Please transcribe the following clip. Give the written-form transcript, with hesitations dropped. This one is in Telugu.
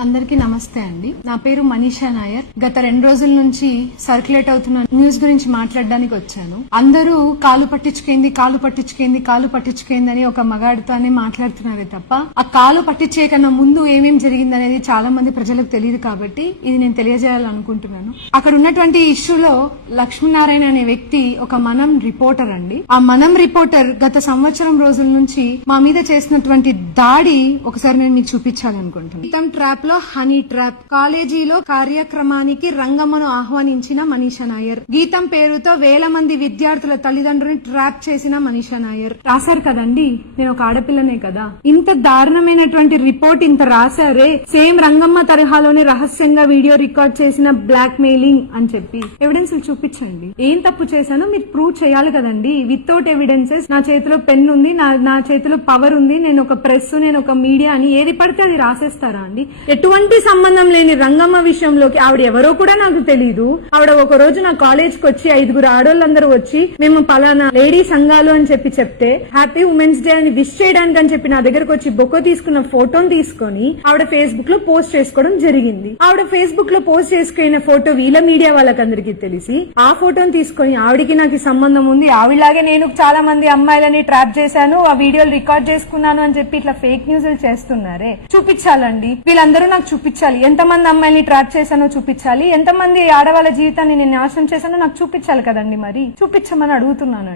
అందరికీ నమస్తే అండి. నా పేరు మనీషా నాయర్. గత 2 రోజుల నుంచి సర్క్యులేట్ అవుతున్న న్యూస్ గురించి మాట్లాడడానికి వచ్చాను. అందరూ కాలు పట్టించుకేంది అని ఒక మగాడితోనే మాట్లాడుతున్నారే తప్ప ఆ కాలు పట్టించే కన్నా ముందు ఏమేం జరిగిందనేది చాలా మంది ప్రజలకు తెలియదు కాబట్టి ఇది నేను తెలియజేయాలనుకుంటున్నాను. అక్కడ ఉన్నటువంటి ఇష్యూలో లక్ష్మీనారాయణ అనే వ్యక్తి ఒక మనం రిపోర్టర్ అండి. ఆ మనం రిపోర్టర్ గత సంవత్సరం రోజుల నుంచి మా మీద చేసినటువంటి దాడి ఒకసారి నేను మీకు చూపించాలనుకుంటున్నాను. ట్రాప్ లో హనీ ట్రాప్ కాలేజీలో కార్యక్రమానికి రంగమ్మను ఆహ్వానించిన మనీషా నాయర్. గీతం పేరుతో వేల మంది విద్యార్థుల తల్లిదండ్రులని ట్రాప్ చేసిన మనీషా నాయర్. రాశారు కదండి, నేను ఒక ఆడపిల్లనే కదా. ఇంత దారుణమైనటువంటి రిపోర్ట్ ఇంత రాశారే, సేమ్ రంగమ్మ తరహాలోనే రహస్యంగా వీడియో రికార్డ్ చేసిన బ్లాక్ మెయిలింగ్ అని చెప్పి ఎవిడెన్స్ చూపించండి. ఏం తప్పు చేశానో మీరు ప్రూవ్ చేయాలి కదండి. వితౌట్ ఎవిడెన్సెస్ నా చేతిలో పెన్ ఉంది, నా చేతిలో పవర్ ఉంది, నేను ఒక ప్రెస్, నేను ఒక మీడియా అని ఏది పడితే అది రాసేస్తారా అండి? ఎటువంటి సంబంధం లేని రంగమ్మ విషయంలోకి ఆవిడ ఎవరో కూడా నాకు తెలీదు. ఆవిడ ఒక రోజు నా కాలేజ్ కి వచ్చి 5 ఆడోళ్ళందరూ వచ్చి మేము పలానా లేడీ సంఘాలు అని చెప్తే హ్యాపీ ఉమెన్స్ డే అని విష్ చేయడానికి అని చెప్పి నా దగ్గరకు వచ్చి బొక్క తీసుకున్న ఫోటోని తీసుకొని ఆవిడ ఫేస్బుక్ లో పోస్ట్ చేసుకోవడం జరిగింది. ఆవిడ ఫేస్బుక్ లో పోస్ట్ చేసుకున్న ఫోటో వీళ్ళ మీడియా వాళ్ళకందరికీ తెలిసి ఆ ఫోటోని తీసుకొని ఆవిడికి నాకు సంబంధం ఉంది, ఆవిడలాగే నేను చాలా మంది అమ్మాయిలని ట్రాప్ చేశాను, ఆ వీడియోలు రికార్డ్ చేసుకున్నాను అని చెప్పి ఇట్లా ఫేక్ న్యూస్ చేస్తున్నారే. చూపించాలండి, వీళ్ళందరూ నాకు చూపించాలి. ఎంతమంది అమ్మాయిని ట్రాప్ చేశానో చూపించాలి, ఎంతమంది ఆడవాళ్ళ జీవితాన్ని నేను నాశనం చేశానో నాకు చూపించాలి కదండి. మరి చూపించమని అడుగుతున్నాను.